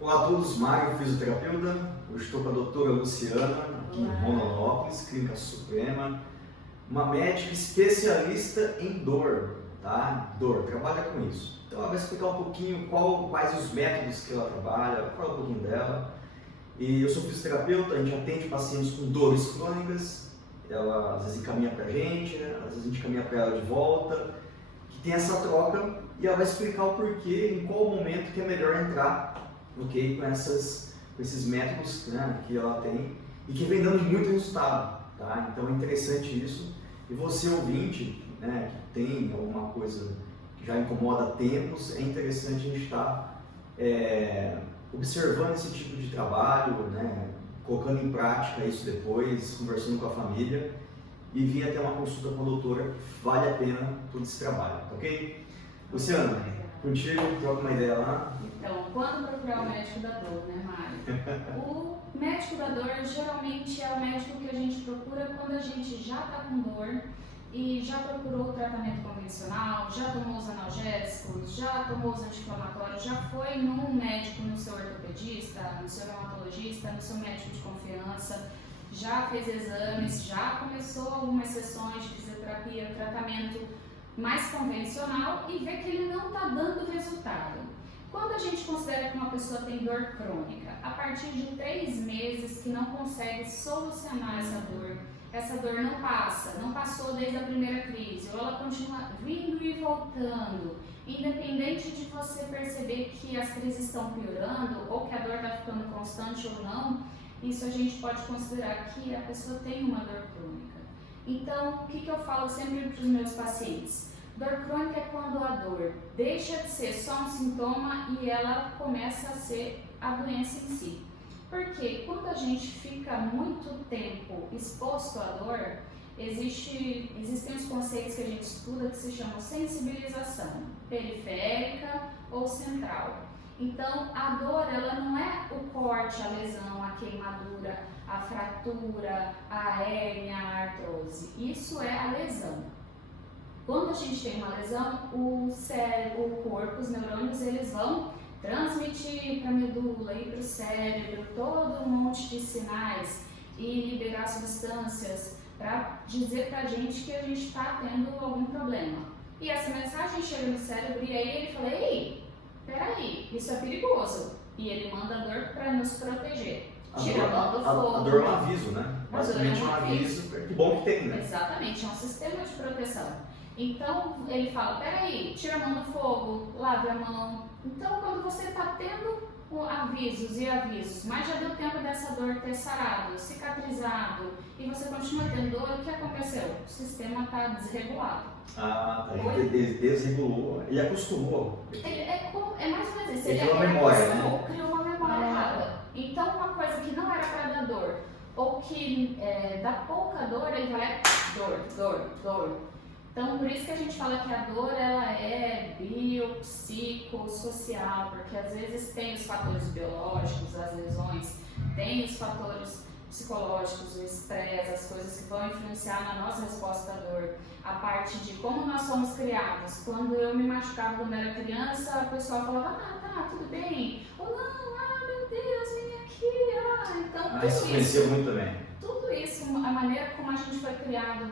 Olá a todos, Mário, fisioterapeuta. Hoje estou com a doutora Luciana, aqui em Rondonópolis, Clínica Suprema, uma médica especialista em dor, tá? Dor, trabalha com isso. Então ela vai explicar um pouquinho quais os métodos que ela trabalha, fala um pouquinho dela. E eu sou fisioterapeuta, a gente atende pacientes com dores crônicas, ela às vezes encaminha pra gente, às vezes a gente encaminha para ela de volta, que tem essa troca e ela vai explicar o porquê, em qual momento que é melhor entrar, ok, com esses métodos, né, que ela tem e que vem dando muito resultado, tá? Então é interessante isso. E você ouvinte, né, que tem alguma coisa que já incomoda há tempos, é interessante a gente estar observando esse tipo de trabalho, né, colocando em prática isso depois, conversando com a família e vir até uma consulta com a doutora, que vale a pena todo esse trabalho, ok? Luciana, contigo, troca uma ideia lá. Então, quando procurar o médico da dor, né, Mário? O médico da dor geralmente é o médico que a gente procura quando a gente já está com dor e já procurou o tratamento convencional, já tomou os analgésicos, já tomou os anti-inflamatórios, já foi num médico, no seu ortopedista, no seu reumatologista, no seu médico de confiança, já fez exames, já começou algumas sessões de fisioterapia, tratamento mais convencional e vê que ele não está dando resultado. Quando a gente considera que uma pessoa tem dor crônica, a partir de 3 meses que não consegue solucionar essa dor não passa, não passou desde a primeira crise, ou ela continua vindo e voltando, independente de você perceber que as crises estão piorando ou que a dor está ficando constante ou não, isso a gente pode considerar que a pessoa tem uma dor crônica. Então, o que eu falo sempre para os meus pacientes? Dor crônica é quando a dor deixa de ser só um sintoma e ela começa a ser a doença em si. Porque quando a gente fica muito tempo exposto à dor, existem os conceitos que a gente estuda que se chamam sensibilização periférica ou central. Então, a dor, ela não é o corte, a lesão, a queimadura, a fratura, a hérnia, a artrose. Isso é a lesão. Quando a gente tem uma lesão, o cérebro, o corpo, os neurônios, eles vão transmitir para a medula e para o cérebro todo um monte de sinais e liberar substâncias para dizer para a gente que a gente está tendo algum problema. E essa mensagem chega no cérebro e aí ele fala, ei, peraí, isso é perigoso. E ele manda a dor para nos proteger. Tirando do fogo. A dor é um aviso, né? Basicamente é um aviso, que bom que tem, né? Exatamente, é um sistema de proteção. Então ele fala, peraí, tira a mão do fogo, lave a mão. Então quando você está tendo avisos e avisos, mas já deu tempo dessa dor ter sarado, cicatrizado e você continua tendo dor, o que aconteceu? O sistema está desregulado. Ah, tá. Ele desregulou, ele acostumou. É mais ou menos isso. Ele criou uma memória, né? Criou uma memória errada. Então uma coisa que não era para dar dor, ou que dá pouca dor, ele vai lá, dor. Então, por isso que a gente fala que a dor ela é biopsicossocial, porque às vezes tem os fatores biológicos, as lesões, tem os fatores psicológicos, o estresse, as coisas que vão influenciar na nossa resposta à dor. A parte de como nós somos criados. Quando eu me machucava quando era criança, a pessoa falava, tá, tudo bem. Ou não, meu Deus, vem aqui, então Isso influencia muito também. Tudo isso, a maneira como a gente foi criado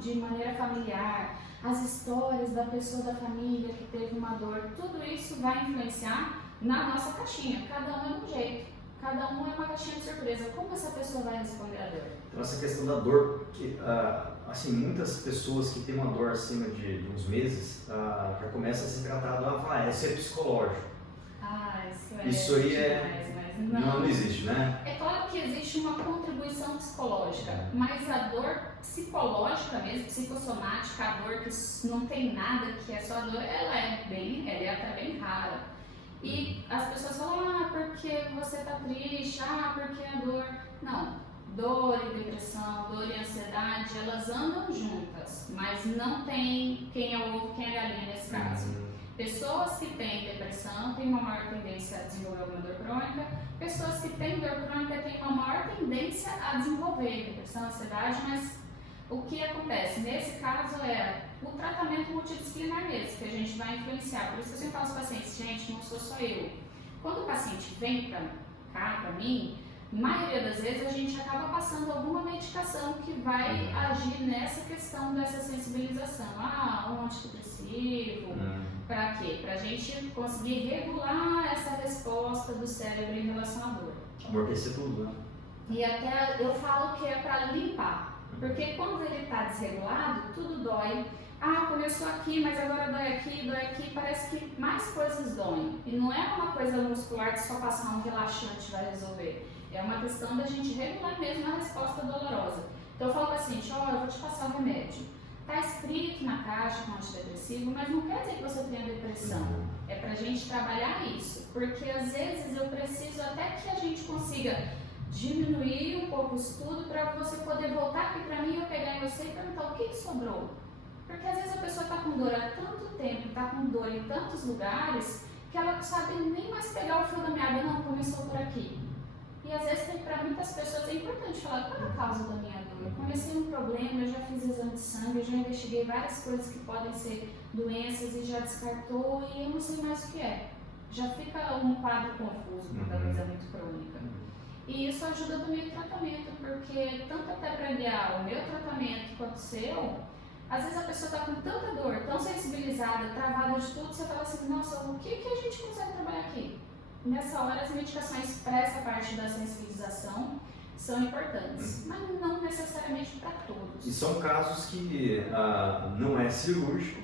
de maneira familiar, as histórias da pessoa da família que teve uma dor, tudo isso vai influenciar na nossa caixinha. Cada um é um jeito, cada um é uma caixinha de surpresa. Como essa pessoa vai responder à dor? Então essa questão da dor, que, assim, muitas pessoas que têm uma dor acima de uns meses, já começam a ser tratado, isso é psicológico. Isso aí não existe, né? É claro que existe uma contribuição psicológica, mas a dor psicológica mesmo, psicossomática, a dor que não tem nada, que é só a dor, ela é até bem rara. E as pessoas falam, porque você está triste, porque a dor... Não, dor e depressão, dor e ansiedade, elas andam juntas, mas não tem quem é o ovo, quem é a galinha nesse caso. Pessoas que têm depressão têm uma maior tendência a desenvolver uma dor crônica, pessoas que têm dor crônica têm uma maior tendência a desenvolver depressão, ansiedade, mas o que acontece? Nesse caso é o tratamento multidisciplinar mesmo, que a gente vai influenciar. Por isso que eu sempre falo aos pacientes, gente, não sou só eu. Quando o paciente vem para cá, para mim, maioria das vezes a gente acaba passando alguma medicação que vai agir nessa questão dessa sensibilização. Um antidepressivo, para quê? Para a gente conseguir regular essa resposta do cérebro em relação à dor. Amortecer tudo, né? E até eu falo que é para limpar, porque quando ele está desregulado, tudo dói. Começou aqui, mas agora dói aqui, parece que mais coisas doem. E não é uma coisa muscular que só passar um relaxante vai resolver. É uma questão da gente regular mesmo a resposta dolorosa. Então eu falo para o paciente, eu vou te passar o remédio. Está escrito na caixa com antidepressivo, mas não quer dizer que você tenha depressão. É para a gente trabalhar isso, porque às vezes eu preciso até que a gente consiga diminuir um pouco o estudo para você poder voltar aqui para mim, eu pegar em você e perguntar o que sobrou. Porque às vezes a pessoa está com dor há tanto tempo, está com dor em tantos lugares, que ela não sabe nem mais pegar o fio da meada, não, começou por aqui. E às vezes para muitas pessoas é importante falar qual é a causa da minha dor. Eu comecei um problema, eu já fiz exame de sangue, eu já investiguei várias coisas que podem ser doenças e já descartou e eu não sei mais o que é. Já fica um quadro confuso quando a coisa é muito crônica. E isso ajuda também o tratamento, porque tanto até para guiar o meu tratamento quanto o seu, às vezes a pessoa está com tanta dor, tão sensibilizada, travada de tudo, você fala assim, nossa, o que a gente consegue trabalhar aqui? Nessa hora as medicações para essa parte da sensibilização são importantes, mas não necessariamente para todos. E são casos que não é cirúrgico,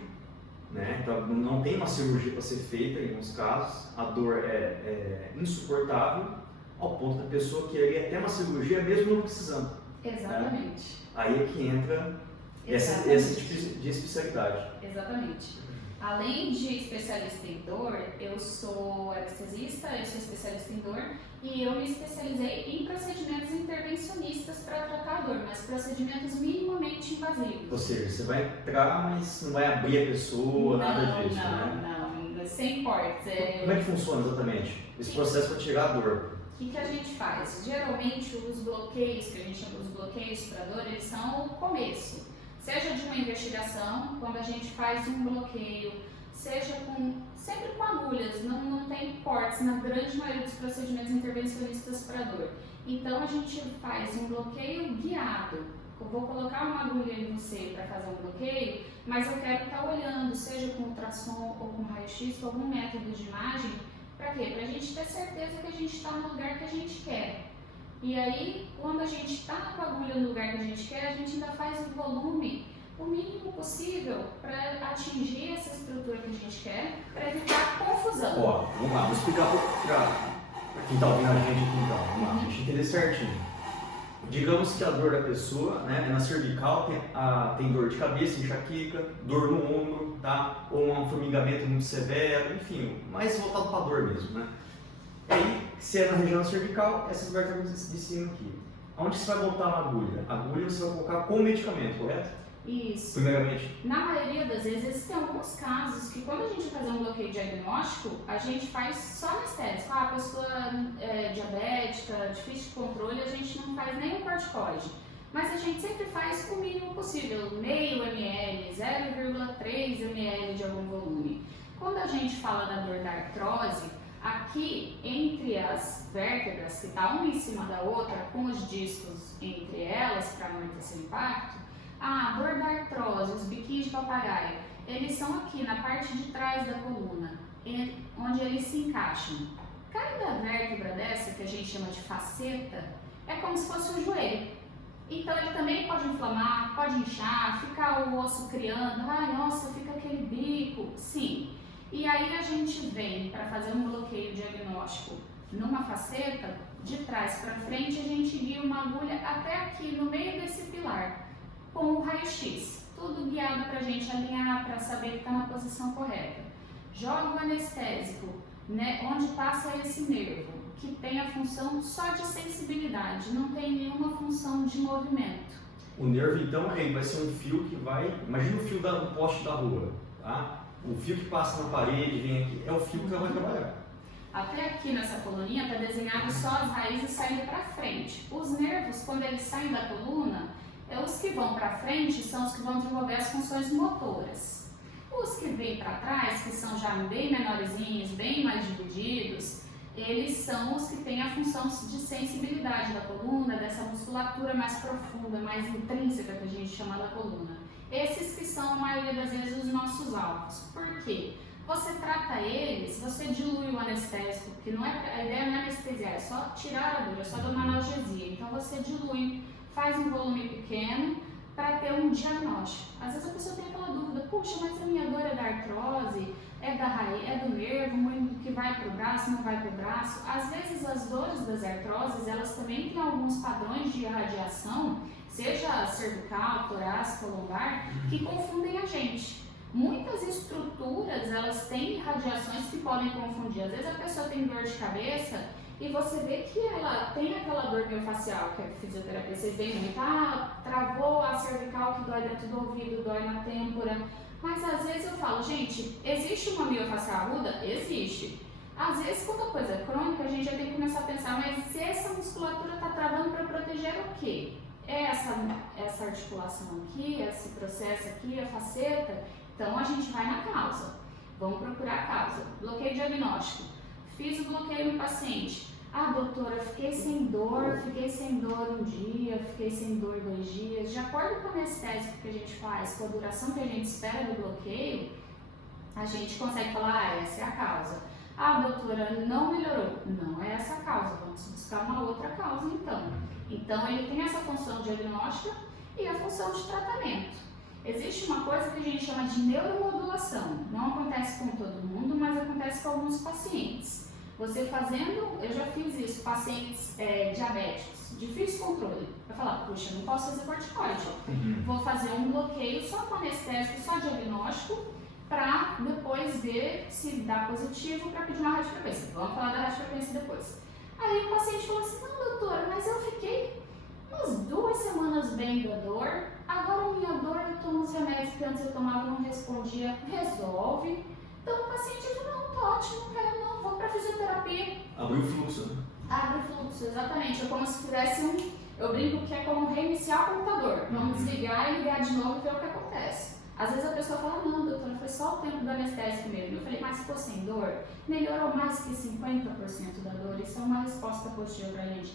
né? Então não tem uma cirurgia para ser feita em alguns casos, a dor é insuportável ao ponto da pessoa querer até uma cirurgia mesmo não precisando. Exatamente. Né? Aí é que entra esse tipo de especialidade. Exatamente. Além de especialista em dor, eu sou anestesista, eu sou especialista em dor e eu me especializei em procedimentos intervencionistas para tratar a dor, mas procedimentos minimamente invasivos. Ou seja, você vai entrar, mas não vai abrir a pessoa, nada disso, né? Não, sem cortes. Como é que funciona exatamente esse processo para tirar a dor? O que a gente faz? Geralmente os bloqueios, que a gente chama de bloqueios para dor, eles são o começo. Seja de uma investigação, quando a gente faz um bloqueio, seja sempre com agulhas, não tem cortes na grande maioria dos procedimentos intervencionistas para dor. Então a gente faz um bloqueio guiado. Eu vou colocar uma agulha em você para fazer um bloqueio, mas eu quero estar olhando, seja com ultrassom ou com raio-x, com algum método de imagem, para quê? Para a gente ter certeza que a gente está no lugar que a gente quer. E aí, quando a gente está com a agulha no lugar que a gente quer, a gente ainda faz o volume o mínimo possível para atingir essa estrutura que a gente quer, para evitar confusão. Vamos lá, vou explicar para quem está ouvindo a gente aqui então. Vamos lá, deixa eu entender certinho. Digamos que a dor da pessoa, né, na cervical, tem dor de cabeça, enxaqueca, dor no ombro, tá? Ou um formigamento muito severo, enfim, mais voltado para a dor mesmo, né? E aí, se é na região cervical, essas vértebras de cima aqui. Onde você vai botar a agulha? A agulha você vai colocar com medicamento, correto? Isso. Primeiramente. Na maioria das vezes, existem alguns casos que quando a gente vai fazer um bloqueio diagnóstico, a gente faz só anestésico. A pessoa é diabética, difícil de controle, a gente não faz nenhum corticoide. Mas a gente sempre faz o mínimo possível, meio ml, 0,3 ml de algum volume. Quando a gente fala da dor da artrose, aqui entre as vértebras, que está uma em cima da outra, com os discos entre elas para amortecer o impacto, a dor da artrose, os biquinhos de papagaio, eles são aqui na parte de trás da coluna, onde eles se encaixam. Cada vértebra dessa, que a gente chama de faceta, é como se fosse um joelho. Então ele também pode inflamar, pode inchar, ficar o osso criando, nossa, fica aquele bico, sim. E aí a gente vem para fazer um bloqueio diagnóstico numa faceta, de trás para frente a gente guia uma agulha até aqui no meio desse pilar, com o raio-x, tudo guiado para a gente alinhar, para saber que está na posição correta. Joga o anestésico, né, onde passa esse nervo, que tem a função só de sensibilidade, não tem nenhuma função de movimento. O nervo então vai ser um fio que vai, imagina o fio do poste da rua, tá? O fio que passa na parede, vem aqui, é o fio que ela vai trabalhar. Até aqui nessa coluninha está desenhado só as raízes saindo para frente. Os nervos, quando eles saem da coluna, os que vão para frente são os que vão desenvolver as funções motoras. Os que vêm para trás, que são já bem menorzinhos, bem mais divididos, eles são os que têm a função de sensibilidade da coluna, dessa musculatura mais profunda, mais intrínseca que a gente chama da coluna. Esses que são, a maioria das vezes, os nossos alvos. Por quê? Você trata eles, você dilui o anestésico, porque a ideia não é anestesiar, é só tirar a dor, é só dar uma analgesia. Então você dilui, faz um volume pequeno para ter um diagnóstico. Às vezes a pessoa tem aquela dúvida, puxa, mas a minha dor é da artrose, é da raiz, é do nervo, que vai para o braço, não vai para o braço. Às vezes as dores das artroses, elas também têm alguns padrões de irradiação, seja cervical, torácica, lombar, que confundem a gente. Muitas estruturas, elas têm radiações que podem confundir. Às vezes a pessoa tem dor de cabeça e você vê que ela tem aquela dor miofascial, que é fisioterapia, vocês veem muito, travou a cervical que dói dentro do ouvido, dói na têmpora. Mas às vezes eu falo, gente, existe uma miofascial aguda? Existe. Às vezes, quando a coisa é crônica, a gente já tem que começar a pensar, mas se essa musculatura está travando para proteger o quê? Essa articulação aqui, esse processo aqui, a faceta. Então a gente vai na causa, vamos procurar a causa. Bloqueio diagnóstico, fiz o bloqueio no paciente. Doutora, fiquei sem dor um dia, fiquei sem dor 2 dias. De acordo com o anestésico que a gente faz, com a duração que a gente espera do bloqueio, a gente consegue falar, essa é a causa. Doutora, não melhorou. Não é essa a causa, vamos buscar uma outra causa então. Então ele tem essa função diagnóstica e a função de tratamento. Existe uma coisa que a gente chama de neuromodulação. Não acontece com todo mundo, mas acontece com alguns pacientes. Você fazendo, eu já fiz isso, pacientes diabéticos, difícil controle. Vai falar, puxa, não posso fazer corticoide. Vou fazer um bloqueio só com anestésico, só diagnóstico, para depois ver se dá positivo para pedir uma radiofrequência. Vamos falar da radiofrequência depois. Aí o paciente falou assim, não doutora, mas eu fiquei umas 2 semanas bem da dor, agora minha dor, eu tomo os remédios que antes eu tomava não respondia, resolve. Então o paciente falou, não, tá ótimo, não quero não, vou para fisioterapia. Abriu o fluxo, né? Abre o fluxo, exatamente, é como se fizesse eu brinco que é como reiniciar o computador, vamos desligar e ligar de novo e ver o que acontece. Às vezes a pessoa fala, não doutora, foi só o tempo do anestésico mesmo. Eu falei, mas ficou sem dor? Melhorou mais que 50% da dor, isso é uma resposta positiva pra gente.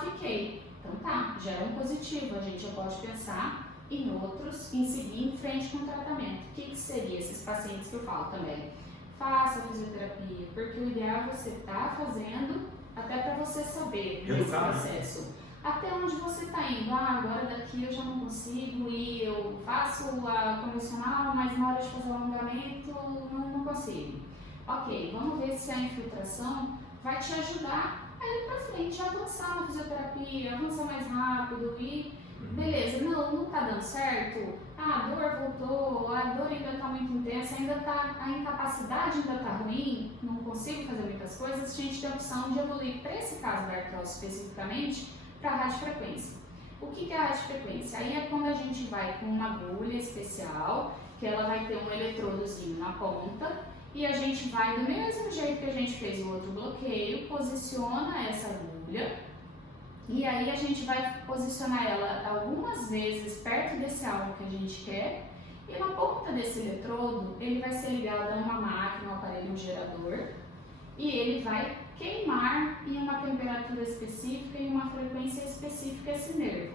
Fiquei. Então tá, já é um positivo, a gente já pode pensar em outros, em seguir em frente com o tratamento. O que seria esses pacientes que eu falo também? Faça fisioterapia, porque o ideal é você estar fazendo, até para você saber desse processo. Até onde você está indo? Agora daqui eu já não consigo ir, eu faço a convencional, mas na hora de fazer o alongamento não consigo. Ok, vamos ver se a infiltração vai te ajudar a ir para frente, avançar na fisioterapia, avançar mais rápido e beleza, não está dando certo, a dor voltou, a dor ainda está muito intensa, a incapacidade ainda está ruim, não consigo fazer muitas coisas, a gente tem a opção de evoluir para esse caso da artrose especificamente, para a radiofrequência. O que é a radiofrequência? Aí é quando a gente vai com uma agulha especial, que ela vai ter um eletrodozinho na ponta, e a gente vai do mesmo jeito que a gente fez o outro bloqueio, posiciona essa agulha, e aí a gente vai posicionar ela algumas vezes perto desse alvo que a gente quer, e na ponta desse eletrodo, ele vai ser ligado a uma máquina, um aparelho, um gerador, e ele vai queimar em uma temperatura específica e uma frequência específica esse nervo.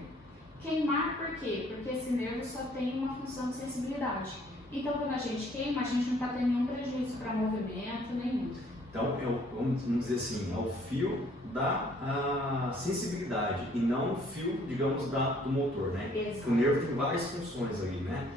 Queimar por quê? Porque esse nervo só tem uma função de sensibilidade. Então, quando a gente queima, a gente não está tendo nenhum prejuízo para movimento, nenhum. Então, vamos dizer assim, é o fio da sensibilidade e não o fio, digamos, do motor, né? Exato. O nervo tem várias funções ali, né?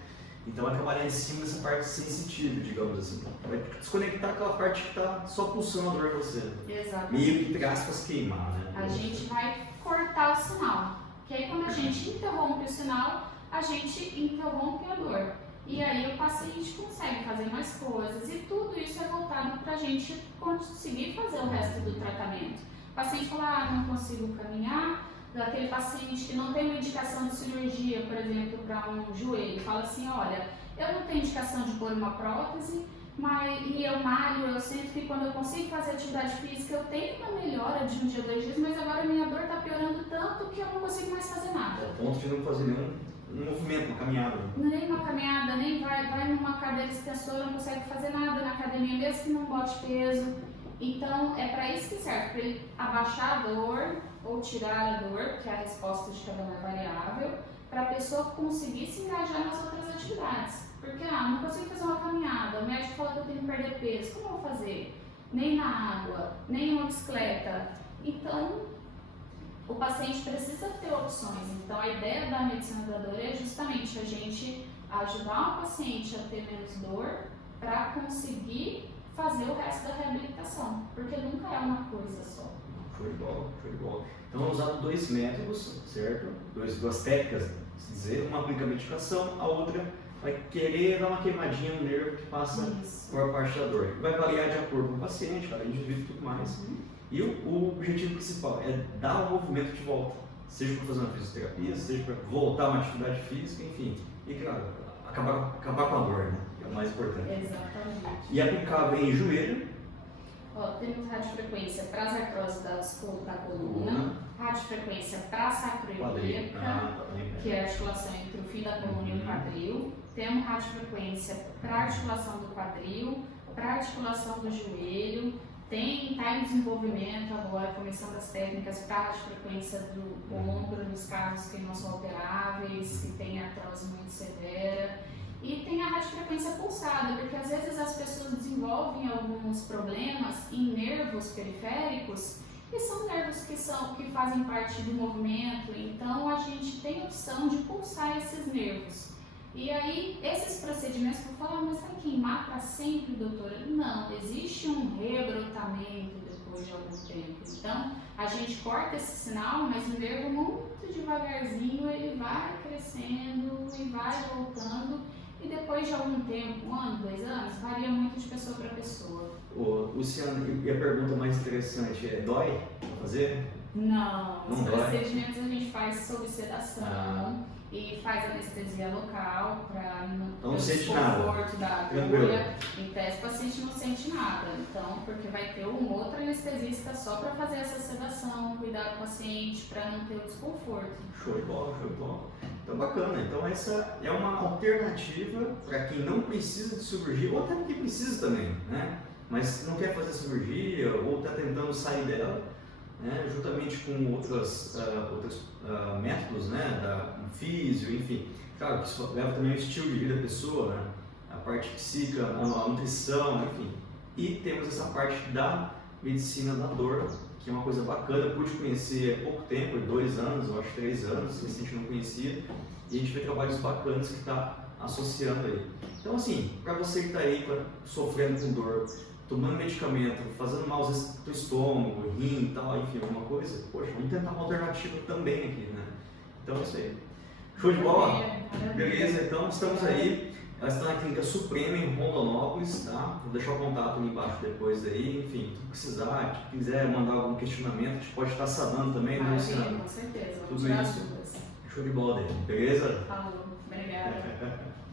Então vai trabalhar em cima dessa parte sensitiva, digamos assim. Vai desconectar aquela parte que está só pulsando a dor em você. Exatamente. Meio que, entre aspas, queimar, né? A gente vai cortar o sinal. Que aí quando a gente interrompe o sinal, a gente interrompe a dor. E aí o paciente consegue fazer mais coisas. E tudo isso é voltado para a gente conseguir fazer o resto do tratamento. O paciente fala, não consigo caminhar. Daquele paciente que não tem uma indicação de cirurgia, por exemplo, para um joelho, fala assim, olha, eu não tenho indicação de pôr uma prótese, e eu malho, eu sinto que quando eu consigo fazer atividade física, eu tenho uma melhora de 1 dia, 2 dias, mas agora minha dor está piorando tanto que eu não consigo mais fazer nada. Ao ponto de não fazer nenhum movimento, uma caminhada. Nem uma caminhada, nem vai numa cadeira extensora, não consegue fazer nada na academia, mesmo que não bote peso. Então, é para isso que serve, para ele abaixar a dor ou tirar a dor, porque a resposta de cada um é variável, para a pessoa conseguir se engajar nas outras atividades. Porque, não consigo fazer uma caminhada, o médico fala que eu tenho que perder peso, como eu vou fazer? Nem na água, nem em uma bicicleta. Então, o paciente precisa ter opções. Então, a ideia da medicina da dor é justamente a gente ajudar o paciente a ter menos dor para conseguir fazer o resto da reabilitação, porque nunca é uma coisa só. Show de bola, show de bola. Então, é usado dois métodos, certo? Duas técnicas, se dizer, uma aplica a medicação, a outra vai querer dar uma queimadinha no nervo que passa por a parte da dor. Vai variar de acordo com o paciente, cada indivíduo e tudo mais. E o objetivo principal é dar o movimento de volta, seja para fazer uma fisioterapia, seja para voltar a uma atividade física, enfim. E claro, acabar com a dor, né? Que é o mais importante. Exatamente. E aplicável em joelho. Temos radiofrequência para as artroses da coluna, radiofrequência para a sacroiliaca, que é a articulação entre o fio da coluna e o quadril. Temos radiofrequência para a articulação do quadril, para a articulação do joelho. Está em desenvolvimento agora a comissão das técnicas para a radiofrequência do ombro, nos casos que não são operáveis, que tem artrose muito severa. E tem a radiofrequência pulsada, porque às vezes as pessoas desenvolvem alguns problemas em nervos periféricos, e são nervos que fazem parte do movimento, então a gente tem a opção de pulsar esses nervos. E aí, esses procedimentos que eu falo, mas vai queimar para sempre, doutora? Não, existe um rebrotamento depois de algum tempo. Então, a gente corta esse sinal, mas o nervo muito devagarzinho, ele vai crescendo e vai voltando. E depois de algum tempo, 1 ano, 2 anos, varia muito de pessoa para pessoa. Luciano, e a pergunta mais interessante é, dói para fazer? Não, os dói? procedimentos a gente faz sob sedação e faz anestesia local para não sente desconforto da agulha. Em tese, o paciente não sente nada, então, porque vai ter um outro anestesista só para fazer essa sedação, cuidar do paciente, para não ter o desconforto. Show de bola, show de bola. Então, bacana. Então, essa é uma alternativa para quem não precisa de cirurgia, ou até quem precisa também, né? Mas não quer fazer cirurgia ou está tentando sair dela, né? Juntamente com outros métodos, né? Da físio, enfim. Claro que isso leva também o estilo de vida da pessoa, né? A parte psíquica, a nutrição, enfim. E temos essa parte da medicina da dor, que é uma coisa bacana. Eu pude conhecer há pouco tempo, 2 anos, eu acho 3 anos, esse a gente não conhecia, e a gente vê trabalhos bacanas que está associando aí. Então, assim, para você que está aí sofrendo com dor, tomando medicamento, fazendo mal do estômago, rim e tal, enfim, alguma coisa, poxa, vamos tentar uma alternativa também aqui, né? Então é isso aí. Show de bola? Beleza, então estamos aí. Ela está na Clínica Suprema em Rondonópolis, tá? Vou deixar o contato ali embaixo depois aí, enfim, se precisar, se quiser mandar algum questionamento, a gente pode estar sanando também, né, Luciano? Com certeza, tudo isso. Show de bola dele, beleza? Falou, obrigada.